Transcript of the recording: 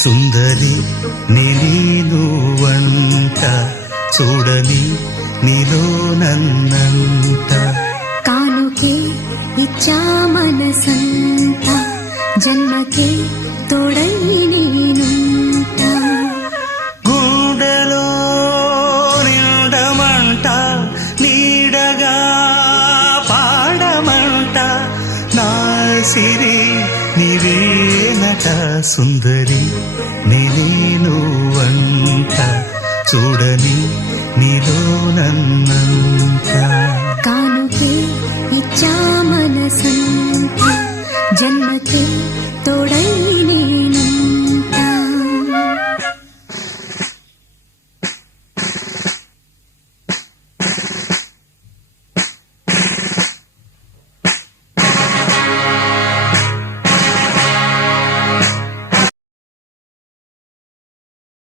సుందరి నేను వంట చూడని నీలో నన్నంట కానుకే ఇచ్చా మనసంత జన్మకే తోడై నేనుంట గుండెలో నిండమంట నీడగా పాడమంట నా సిరి నీవేనట సుందరి నేను వంట చూడని నీలో నన్నంత కానుకే ఇచ్చా మనసంత జన్మకే తోడై